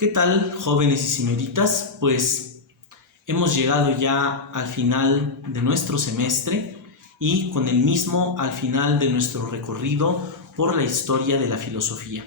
¿Qué tal, jóvenes y señoritas? Pues hemos llegado ya al final de nuestro semestre y con el mismo al final de nuestro recorrido por la historia de la filosofía.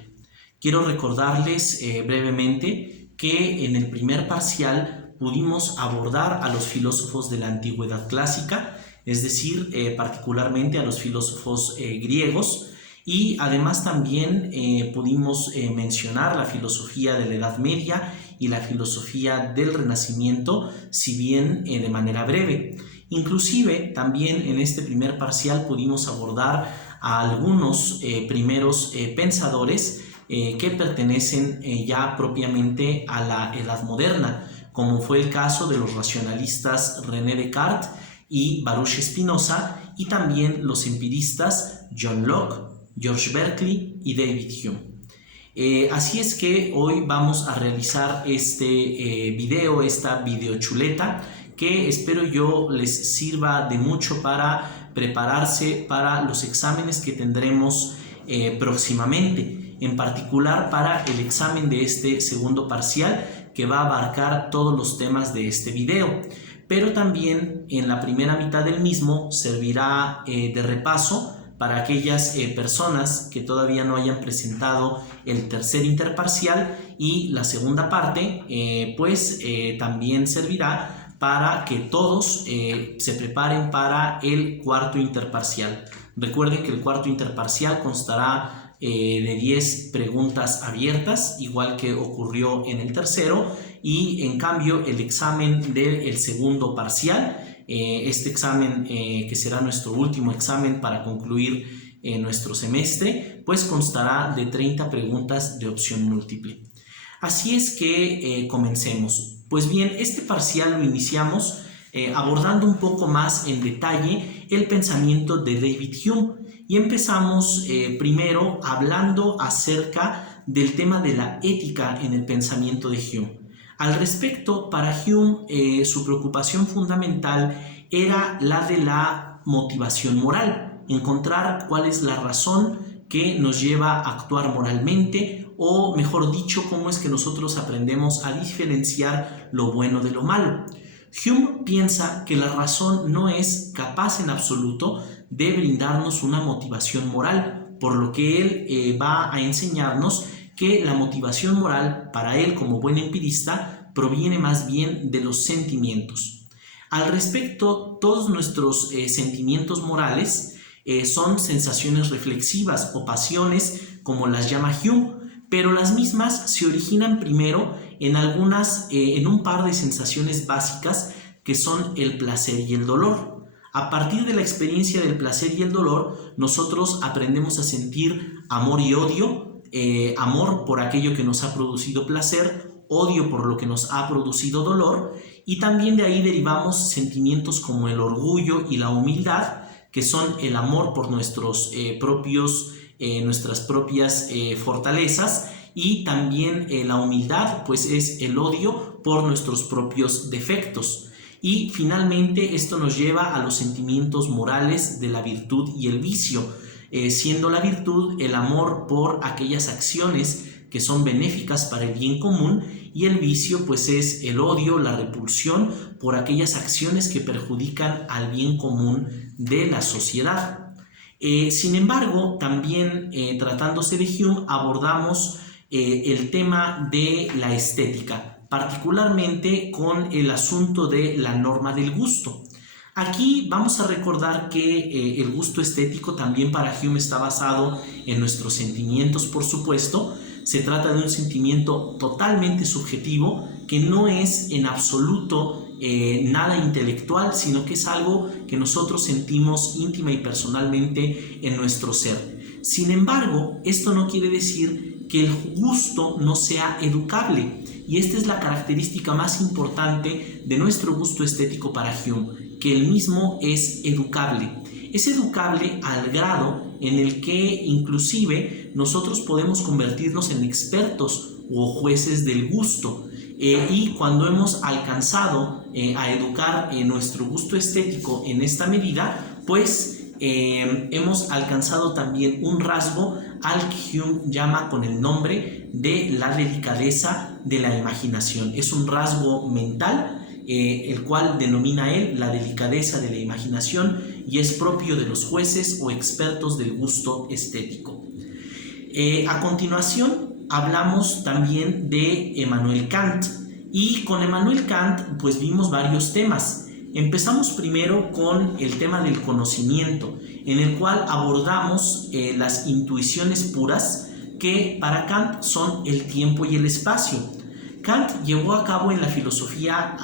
Quiero recordarles brevemente que en el primer parcial pudimos abordar a los filósofos de la antigüedad clásica, es decir, particularmente a los filósofos griegos, y además también pudimos mencionar la filosofía de la Edad Media y la filosofía del Renacimiento, si bien de manera breve. Inclusive también en este primer parcial pudimos abordar a algunos primeros pensadores que pertenecen ya propiamente a la Edad Moderna, como fue el caso de los racionalistas René Descartes y Baruch Spinoza, y también los empiristas John Locke, George Berkeley y David Hume. Así es que hoy vamos a realizar este esta videochuleta que espero yo les sirva de mucho para prepararse para los exámenes que tendremos próximamente, en particular para el examen de este segundo parcial que va a abarcar todos los temas de este video, pero también en la primera mitad del mismo servirá de repaso para aquellas personas que todavía no hayan presentado el tercer interparcial, y la segunda parte también servirá para que todos se preparen para el cuarto interparcial. Recuerden que el cuarto interparcial constará de 10 preguntas abiertas, igual que ocurrió en el tercero, y en cambio el examen del segundo parcial, este examen que será nuestro último examen para concluir nuestro semestre, pues constará de 30 preguntas de opción múltiple. Así es que comencemos. Pues bien, este parcial lo iniciamos abordando un poco más en detalle el pensamiento de David Hume, y empezamos primero hablando acerca del tema de la ética en el pensamiento de Hume. Al respecto, para Hume, su preocupación fundamental era la de la motivación moral, encontrar cuál es la razón que nos lleva a actuar moralmente, o mejor dicho, cómo es que nosotros aprendemos a diferenciar lo bueno de lo malo. Hume piensa que la razón no es capaz en absoluto de brindarnos una motivación moral, por lo que él va a enseñarnos que la motivación moral, para él como buen empirista, proviene más bien de los sentimientos. Al respecto, todos nuestros sentimientos morales son sensaciones reflexivas o pasiones, como las llama Hume, pero las mismas se originan primero en un par de sensaciones básicas que son el placer y el dolor. A partir de la experiencia del placer y el dolor, nosotros aprendemos a sentir amor y odio. Amor por aquello que nos ha producido placer, odio por lo que nos ha producido dolor, y también de ahí derivamos sentimientos como el orgullo y la humildad, que son el amor por nuestras propias fortalezas, y también la humildad pues es el odio por nuestros propios defectos. Y finalmente esto nos lleva a los sentimientos morales de la virtud y el vicio, siendo la virtud el amor por aquellas acciones que son benéficas para el bien común, y el vicio pues es el odio, la repulsión por aquellas acciones que perjudican al bien común de la sociedad. Sin embargo, también tratándose de Hume, abordamos el tema de la estética, particularmente con el asunto de la norma del gusto. Aquí vamos a recordar que el gusto estético también para Hume está basado en nuestros sentimientos, por supuesto. Se trata de un sentimiento totalmente subjetivo que no es en absoluto nada intelectual, sino que es algo que nosotros sentimos íntima y personalmente en nuestro ser. Sin embargo, esto no quiere decir que el gusto no sea educable, y esta es la característica más importante de nuestro gusto estético para Hume, que el mismo es educable. Es educable al grado en el que inclusive nosotros podemos convertirnos en expertos o jueces del gusto, y cuando hemos alcanzado a educar nuestro gusto estético en esta medida, pues hemos alcanzado también un rasgo al que Hume llama con el nombre de la delicadeza de la imaginación. Es un rasgo mental el cual denomina él la delicadeza de la imaginación y es propio de los jueces o expertos del gusto estético. A continuación hablamos también de Emmanuel Kant, y con Emmanuel Kant pues vimos varios temas. Empezamos primero con el tema del conocimiento, en el cual abordamos las intuiciones puras que para Kant son el tiempo y el espacio. Kant llevó a cabo en la filosofía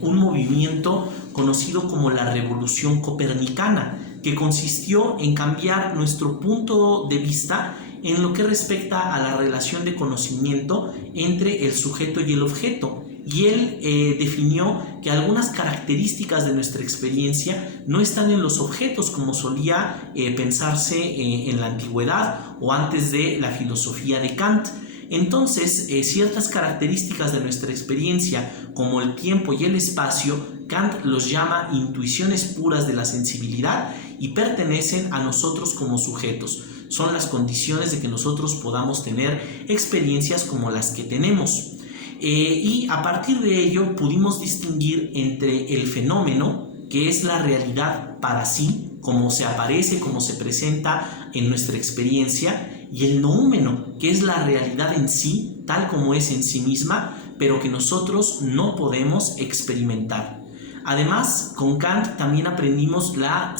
un movimiento conocido como la Revolución Copernicana, que consistió en cambiar nuestro punto de vista en lo que respecta a la relación de conocimiento entre el sujeto y el objeto. Y él definió que algunas características de nuestra experiencia no están en los objetos, como solía pensarse en la antigüedad o antes de la filosofía de Kant. Entonces, ciertas características de nuestra experiencia, como el tiempo y el espacio, Kant los llama intuiciones puras de la sensibilidad y pertenecen a nosotros como sujetos. Son las condiciones de que nosotros podamos tener experiencias como las que tenemos. Y a partir de ello pudimos distinguir entre el fenómeno, que es la realidad para sí, como se aparece, como se presenta en nuestra experiencia, y el noúmeno, que es la realidad en sí, tal como es en sí misma, pero que nosotros no podemos experimentar. Además, con Kant también aprendimos la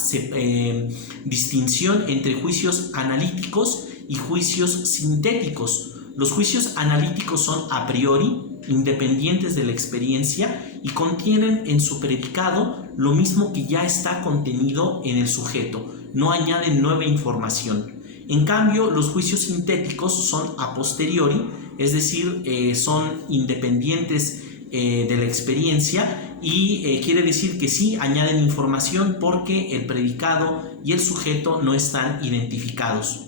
distinción entre juicios analíticos y juicios sintéticos. Los juicios analíticos son a priori, independientes de la experiencia y contienen en su predicado lo mismo que ya está contenido en el sujeto, no añaden nueva información. En cambio, los juicios sintéticos son a posteriori, es decir, son independientes de la experiencia y quiere decir que sí añaden información porque el predicado y el sujeto no están identificados.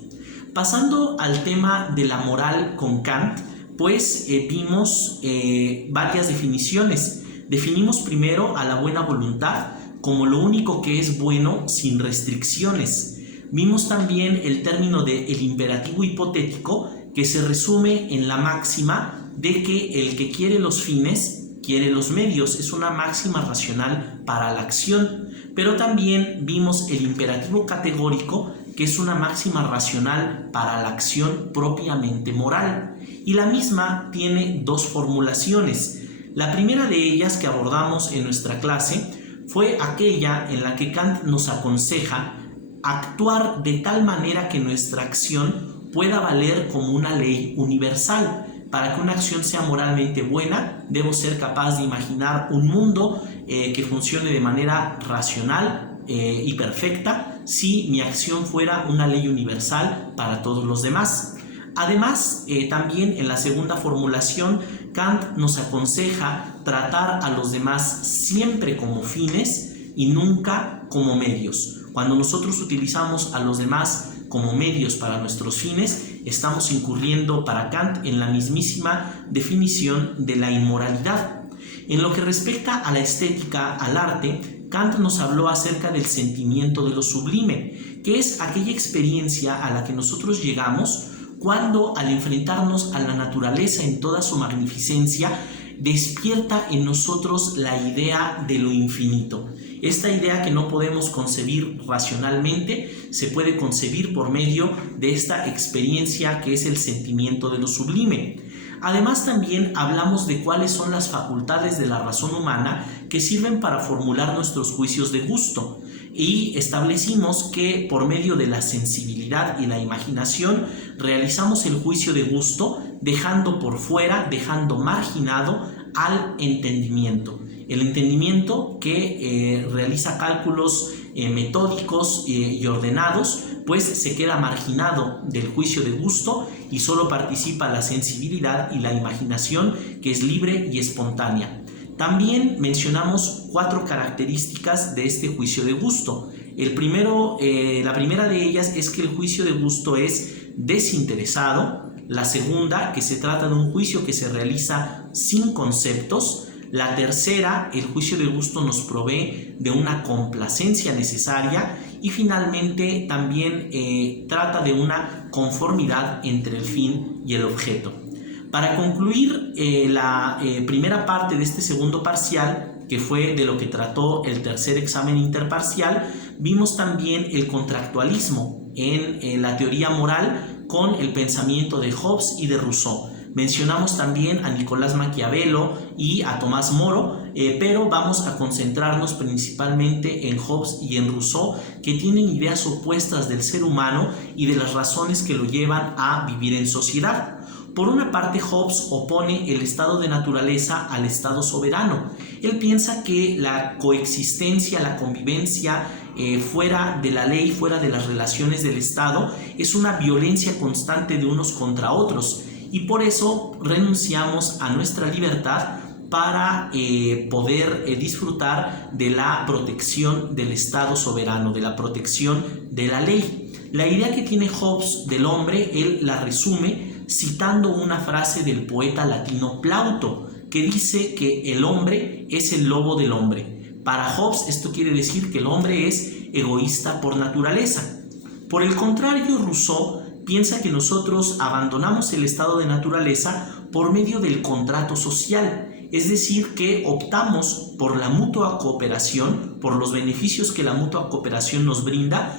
Pasando al tema de la moral con Kant, pues vimos varias definiciones. Definimos primero a la buena voluntad como lo único que es bueno sin restricciones. Vimos también el término de el imperativo hipotético, que se resume en la máxima de que el que quiere los fines quiere los medios. Es una máxima racional para la acción. Pero también vimos el imperativo categórico, que es una máxima racional para la acción propiamente moral. Y la misma tiene dos formulaciones. La primera de ellas que abordamos en nuestra clase fue aquella en la que Kant nos aconseja actuar de tal manera que nuestra acción pueda valer como una ley universal. Para que una acción sea moralmente buena, debo ser capaz de imaginar un mundo que funcione de manera racional y perfecta si mi acción fuera una ley universal para todos los demás. Además, también en la segunda formulación, Kant nos aconseja tratar a los demás siempre como fines y nunca como medios. Cuando nosotros utilizamos a los demás como medios para nuestros fines, estamos incurriendo para Kant en la mismísima definición de la inmoralidad. En lo que respecta a la estética, al arte, Kant nos habló acerca del sentimiento de lo sublime, que es aquella experiencia a la que nosotros llegamos cuando, al enfrentarnos a la naturaleza en toda su magnificencia, despierta en nosotros la idea de lo infinito. Esta idea que no podemos concebir racionalmente se puede concebir por medio de esta experiencia que es el sentimiento de lo sublime. Además, también hablamos de cuáles son las facultades de la razón humana que sirven para formular nuestros juicios de gusto, y establecimos que por medio de la sensibilidad y la imaginación realizamos el juicio de gusto, dejando por fuera, dejando marginado al entendimiento. El entendimiento que realiza cálculos metódicos y ordenados, pues se queda marginado del juicio de gusto y solo participa la sensibilidad y la imaginación, que es libre y espontánea. También mencionamos 4 características de este juicio de gusto. La primera de ellas es que el juicio de gusto es desinteresado. La segunda, que se trata de un juicio que se realiza sin conceptos. La tercera, el juicio de gusto nos provee de una complacencia necesaria. y finalmente también trata de una conformidad entre el fin y el objeto. Para concluir la primera parte de este segundo parcial, que fue de lo que trató el tercer examen interparcial, vimos también el contractualismo en la teoría moral con el pensamiento de Hobbes y de Rousseau. Mencionamos también a Nicolás Maquiavelo y a Tomás Moro, pero vamos a concentrarnos principalmente en Hobbes y en Rousseau, que tienen ideas opuestas del ser humano y de las razones que lo llevan a vivir en sociedad. Por una parte, Hobbes opone el estado de naturaleza al estado soberano. Él piensa que la coexistencia, la convivencia fuera de la ley, fuera de las relaciones del Estado, es una violencia constante de unos contra otros, y por eso renunciamos a nuestra libertad para poder disfrutar de la protección del Estado soberano, de la protección de la ley. La idea que tiene Hobbes del hombre, él la resume citando una frase del poeta latino Plauto, que dice que el hombre es el lobo del hombre. Para Hobbes esto quiere decir que el hombre es egoísta por naturaleza. Por el contrario, Rousseau piensa que nosotros abandonamos el estado de naturaleza por medio del contrato social, es decir, que optamos por la mutua cooperación, por los beneficios que la mutua cooperación nos brinda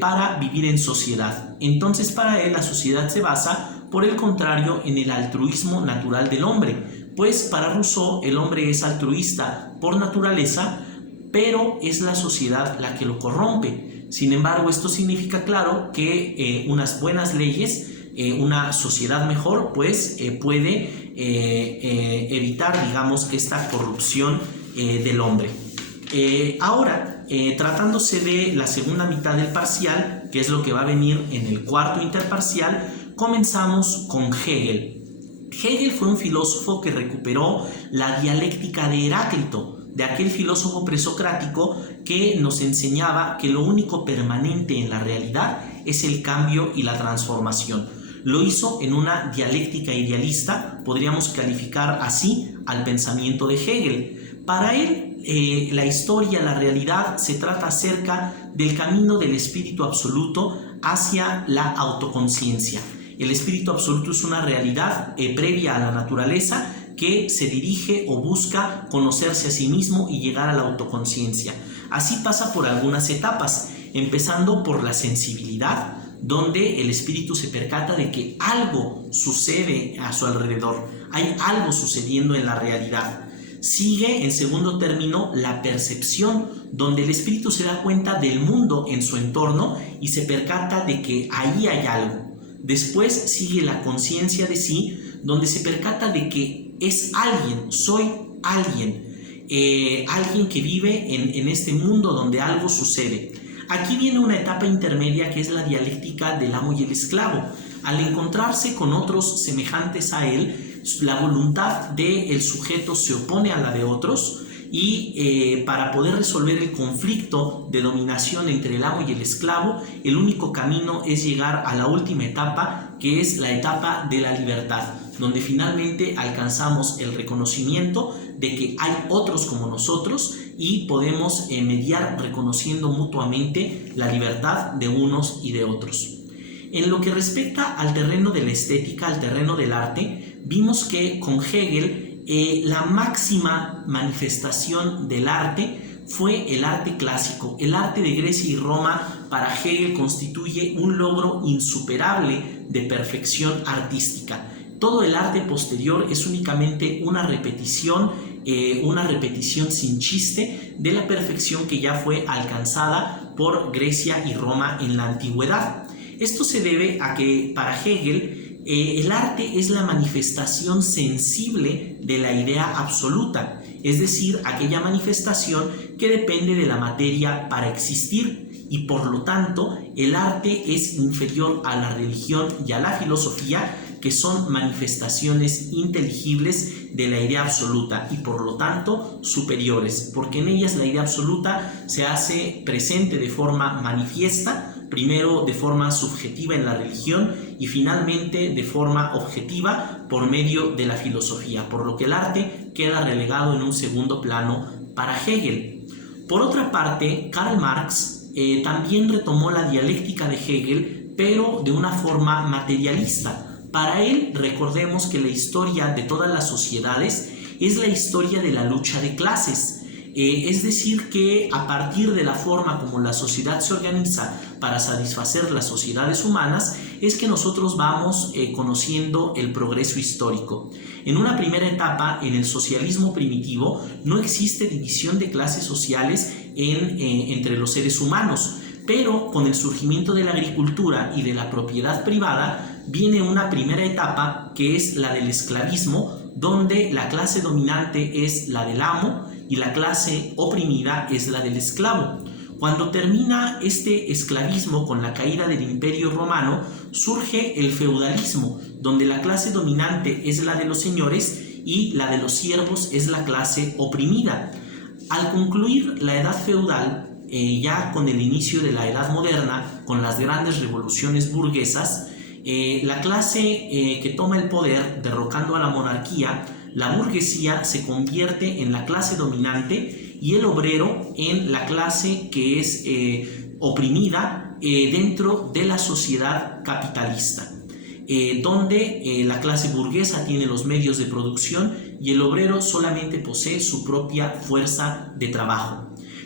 para vivir en sociedad. Entonces, para él la sociedad se basa, por el contrario, en el altruismo natural del hombre, pues para Rousseau el hombre es altruista por naturaleza, pero es la sociedad la que lo corrompe. Sin embargo, esto significa, claro, que unas buenas leyes, una sociedad mejor, pues puede evitar, digamos, esta corrupción del hombre. Ahora, tratándose de la segunda mitad del parcial, que es lo que va a venir en el cuarto interparcial, comenzamos con Hegel. Hegel fue un filósofo que recuperó la dialéctica de Heráclito, de aquel filósofo presocrático que nos enseñaba que lo único permanente en la realidad es el cambio y la transformación. Lo hizo en una dialéctica idealista, podríamos calificar así al pensamiento de Hegel. Para él, la historia, la realidad, se trata acerca del camino del espíritu absoluto hacia la autoconciencia. El espíritu absoluto es una realidad previa a la naturaleza que se dirige o busca conocerse a sí mismo y llegar a la autoconciencia. Así pasa por algunas etapas, empezando por la sensibilidad, donde el espíritu se percata de que algo sucede a su alrededor, hay algo sucediendo en la realidad. Sigue, en segundo término, la percepción, donde el espíritu se da cuenta del mundo en su entorno y se percata de que ahí hay algo. Después sigue la conciencia de sí, donde se percata de que es alguien, soy alguien, alguien que vive en este mundo donde algo sucede. Aquí viene una etapa intermedia que es la dialéctica del amo y el esclavo. Al encontrarse con otros semejantes a él, la voluntad del sujeto se opone a la de otros y para poder resolver el conflicto de dominación entre el amo y el esclavo, el único camino es llegar a la última etapa, que es la etapa de la libertad, donde finalmente alcanzamos el reconocimiento de que hay otros como nosotros y podemos mediar reconociendo mutuamente la libertad de unos y de otros. En lo que respecta al terreno de la estética, al terreno del arte, vimos que con Hegel la máxima manifestación del arte fue el arte clásico. El arte de Grecia y Roma para Hegel constituye un logro insuperable de perfección artística. Todo el arte posterior es únicamente una repetición sin chiste de la perfección que ya fue alcanzada por Grecia y Roma en la antigüedad. Esto se debe a que para Hegel el arte es la manifestación sensible de la idea absoluta, es decir, aquella manifestación que depende de la materia para existir, y por lo tanto el arte es inferior a la religión y a la filosofía, que son manifestaciones inteligibles de la idea absoluta y por lo tanto superiores, porque en ellas la idea absoluta se hace presente de forma manifiesta, primero de forma subjetiva en la religión y finalmente de forma objetiva por medio de la filosofía, por lo que el arte queda relegado en un segundo plano para Hegel. Por otra parte, Karl Marx también retomó la dialéctica de Hegel, pero de una forma materialista. Para él, recordemos que la historia de todas las sociedades es la historia de la lucha de clases. Es decir, que a partir de la forma como la sociedad se organiza para satisfacer las sociedades humanas, es que nosotros vamos conociendo el progreso histórico. En una primera etapa, en el socialismo primitivo, no existe división de clases sociales entre los seres humanos, pero con el surgimiento de la agricultura y de la propiedad privada, viene una primera etapa que es la del esclavismo, donde la clase dominante es la del amo y la clase oprimida es la del esclavo. Cuando termina este esclavismo con la caída del Imperio Romano, surge el feudalismo, donde la clase dominante es la de los señores y la de los siervos es la clase oprimida. Al concluir la edad feudal, ya con el inicio de la edad moderna, con las grandes revoluciones burguesas, la clase que toma el poder, derrocando a la monarquía, la burguesía se convierte en la clase dominante y el obrero en la clase que es oprimida dentro de la sociedad capitalista, donde la clase burguesa tiene los medios de producción y el obrero solamente posee su propia fuerza de trabajo.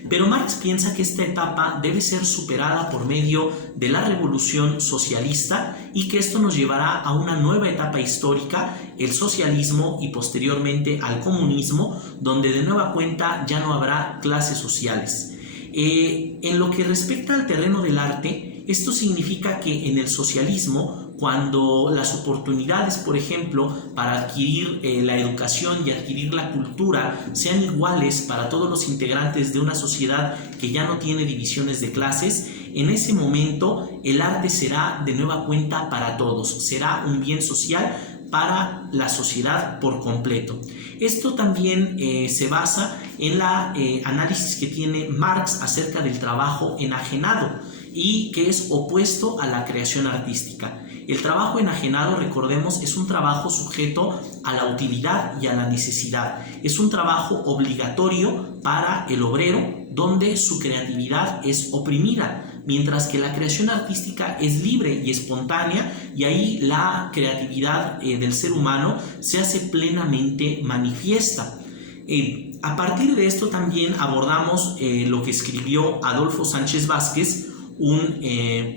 Pero Marx piensa que esta etapa debe ser superada por medio de la revolución socialista y que esto nos llevará a una nueva etapa histórica, el socialismo y posteriormente al comunismo, donde de nueva cuenta ya no habrá clases sociales. En lo que respecta al terreno del arte, esto significa que en el socialismo, cuando las oportunidades, por ejemplo, para adquirir la educación y adquirir la cultura sean iguales para todos los integrantes de una sociedad que ya no tiene divisiones de clases, en ese momento el arte será de nueva cuenta para todos, será un bien social para la sociedad por completo. Esto también se basa en la análisis que tiene Marx acerca del trabajo enajenado y que es opuesto a la creación artística. El trabajo enajenado, recordemos, es un trabajo sujeto a la utilidad y a la necesidad. Es un trabajo obligatorio para el obrero, donde su creatividad es oprimida, mientras que la creación artística es libre y espontánea, y ahí la creatividad del ser humano se hace plenamente manifiesta. A partir de esto también abordamos lo que escribió Adolfo Sánchez Vázquez, un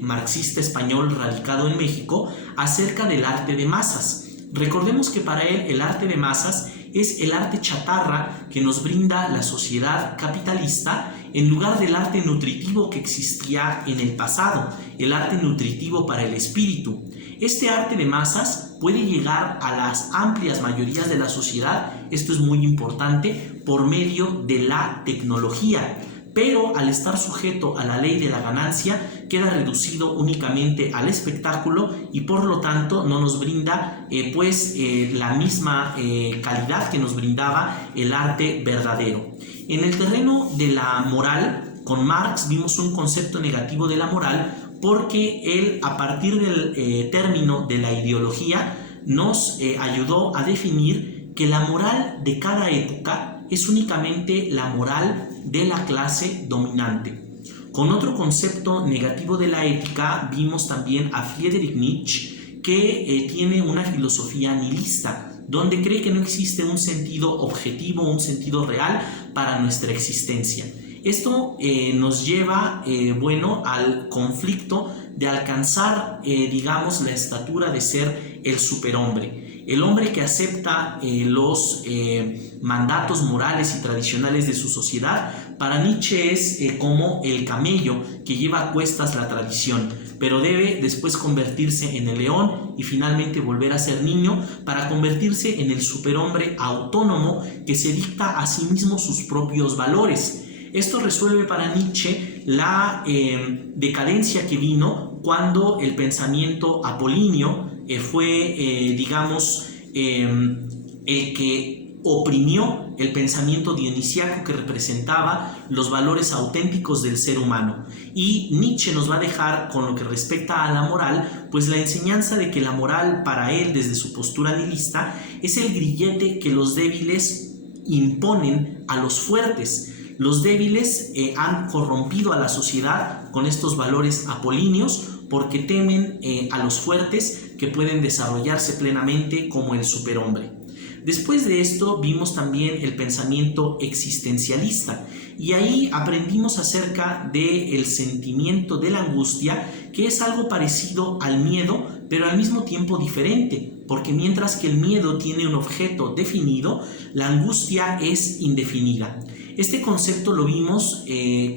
marxista español radicado en México, acerca del arte de masas. Recordemos que para él el arte de masas es el arte chatarra que nos brinda la sociedad capitalista en lugar del arte nutritivo que existía en el pasado, el arte nutritivo para el espíritu. Este arte de masas puede llegar a las amplias mayorías de la sociedad, esto es muy importante, por medio de la tecnología. Pero al estar sujeto a la ley de la ganancia queda reducido únicamente al espectáculo y por lo tanto no nos brinda la misma calidad que nos brindaba el arte verdadero. En el terreno de la moral, con Marx vimos un concepto negativo de la moral porque él, a partir del término de la ideología, nos ayudó a definir que la moral de cada época es únicamente la moral de la clase dominante. Con otro concepto negativo de la ética vimos también a Friedrich Nietzsche, que tiene una filosofía nihilista, donde cree que no existe un sentido objetivo, un sentido real para nuestra existencia. Esto nos lleva al conflicto de alcanzar la estatura de ser el superhombre. El hombre que acepta los mandatos morales y tradicionales de su sociedad, para Nietzsche es como el camello que lleva a cuestas la tradición, pero debe después convertirse en el león y finalmente volver a ser niño para convertirse en el superhombre autónomo que se dicta a sí mismo sus propios valores. Esto resuelve para Nietzsche la decadencia que vino cuando el pensamiento apolíneo fue, el que oprimió el pensamiento dionisiaco que representaba los valores auténticos del ser humano. Y Nietzsche nos va a dejar, con lo que respecta a la moral, pues la enseñanza de que la moral para él, desde su postura nihilista, es el grillete que los débiles imponen a los fuertes. Los débiles han corrompido a la sociedad con estos valores apolíneos porque temen a los fuertes que pueden desarrollarse plenamente como el superhombre. Después de esto vimos también el pensamiento existencialista y ahí aprendimos acerca del sentimiento de la angustia, que es algo parecido al miedo, pero al mismo tiempo diferente, porque mientras que el miedo tiene un objeto definido, la angustia es indefinida. Este concepto lo vimos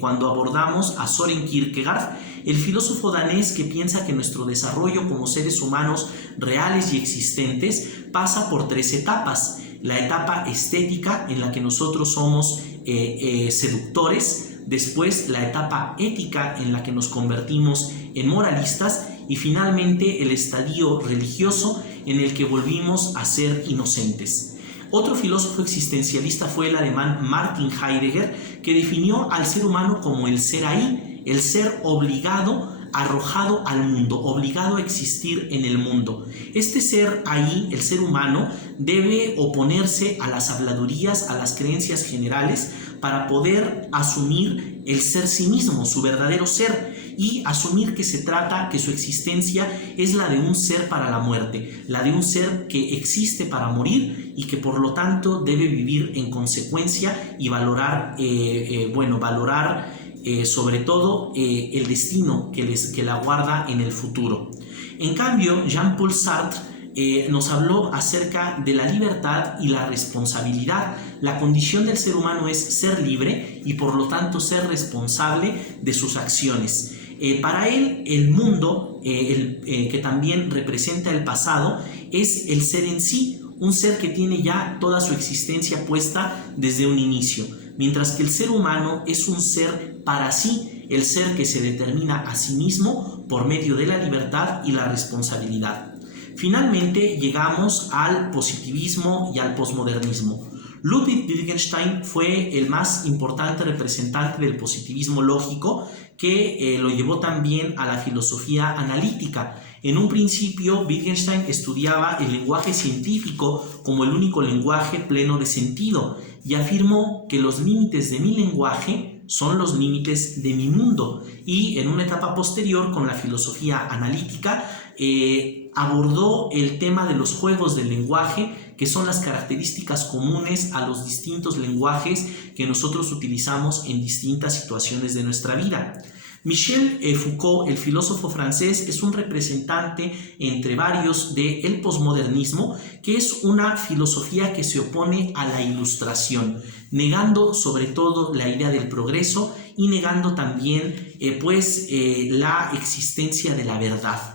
cuando abordamos a Søren Kierkegaard, el filósofo danés que piensa que nuestro desarrollo como seres humanos reales y existentes pasa por 3 etapas. La etapa estética, en la que nosotros somos seductores, después la etapa ética, en la que nos convertimos en moralistas, y finalmente el estadio religioso, en el que volvimos a ser inocentes. Otro filósofo existencialista fue el alemán Martin Heidegger, que definió al ser humano como el ser ahí, el ser obligado, arrojado al mundo, obligado a existir en el mundo. Este ser ahí, el ser humano, debe oponerse a las habladurías, a las creencias generales, para poder asumir el ser sí mismo, su verdadero ser, y asumir que se trata, que su existencia es la de un ser para la muerte, la de un ser que existe para morir y que por lo tanto debe vivir en consecuencia y valorar, sobre todo el destino que la guarda en el futuro. En cambio, Jean-Paul Sartre nos habló acerca de la libertad y la responsabilidad. La condición del ser humano es ser libre y por lo tanto ser responsable de sus acciones. Para él, el mundo, que también representa el pasado, es el ser en sí, un ser que tiene ya toda su existencia puesta desde un inicio, mientras que el ser humano es un ser para sí, el ser que se determina a sí mismo por medio de la libertad y la responsabilidad. Finalmente llegamos al positivismo y al posmodernismo. Ludwig Wittgenstein fue el más importante representante del positivismo lógico, que lo llevó también a la filosofía analítica. En un principio, Wittgenstein estudiaba el lenguaje científico como el único lenguaje pleno de sentido y afirmó que los límites de mi lenguaje son los límites de mi mundo. Y en una etapa posterior, con la filosofía analítica, abordó el tema de los juegos del lenguaje, que son las características comunes a los distintos lenguajes que nosotros utilizamos en distintas situaciones de nuestra vida. Michel Foucault, el filósofo francés, es un representante entre varios del posmodernismo, que es una filosofía que se opone a la ilustración, negando sobre todo la idea del progreso y negando también la existencia de la verdad.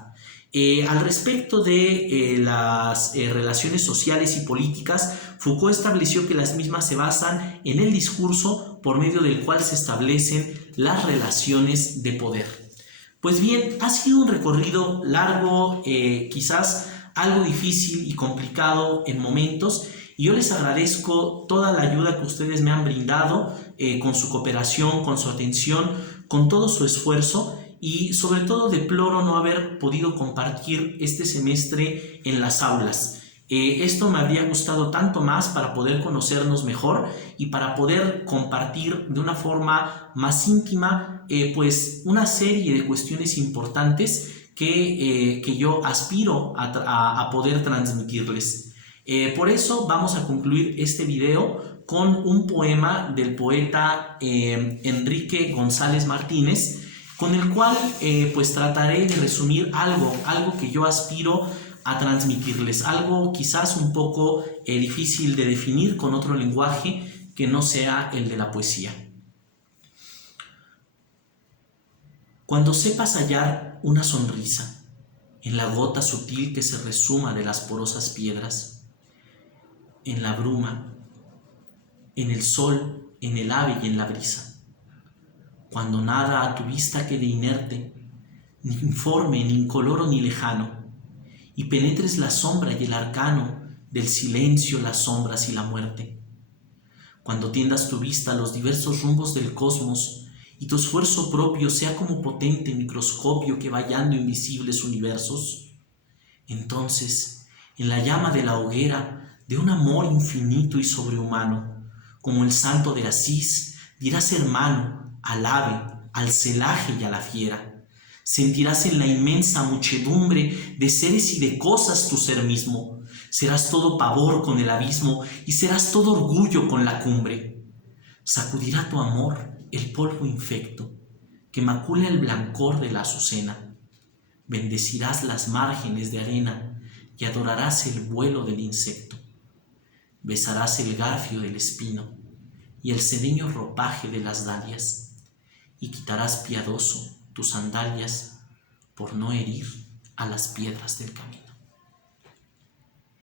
Al respecto de las relaciones sociales y políticas, Foucault estableció que las mismas se basan en el discurso por medio del cual se establecen las relaciones de poder. Pues bien, ha sido un recorrido largo, quizás algo difícil y complicado en momentos, y yo les agradezco toda la ayuda que ustedes me han brindado con su cooperación, con su atención, con todo su esfuerzo. Y sobre todo deploro no haber podido compartir este semestre en las aulas. Esto me habría gustado tanto más para poder conocernos mejor y para poder compartir de una forma más íntima pues una serie de cuestiones importantes que yo aspiro a poder transmitirles. Por eso vamos a concluir este video con un poema del poeta Enrique González Martínez, con el cual pues trataré de resumir algo que yo aspiro a transmitirles, algo quizás un poco difícil de definir con otro lenguaje que no sea el de la poesía. Cuando sepas hallar una sonrisa en la gota sutil que se resuma de las porosas piedras, en la bruma, en el sol, en el ave y en la brisa, cuando nada a tu vista quede inerte, ni informe, ni incoloro, ni lejano, y penetres la sombra y el arcano del silencio, las sombras y la muerte. Cuando tiendas tu vista a los diversos rumbos del cosmos, y tu esfuerzo propio sea como potente microscopio que va hallando invisibles universos, entonces, en la llama de la hoguera de un amor infinito y sobrehumano, como el santo de Asís, Dirás hermano al ave, al celaje y a la fiera. Sentirás en la inmensa muchedumbre de seres y de cosas tu ser mismo. Serás todo pavor con el abismo y serás todo orgullo con la cumbre. Sacudirá tu amor el polvo infecto que macula el blancor de la azucena. Bendecirás las márgenes de arena y adorarás el vuelo del insecto. Besarás el garfio del espino y el sedeño ropaje de las dalias, y quitarás piadoso tus sandalias por no herir a las piedras del camino.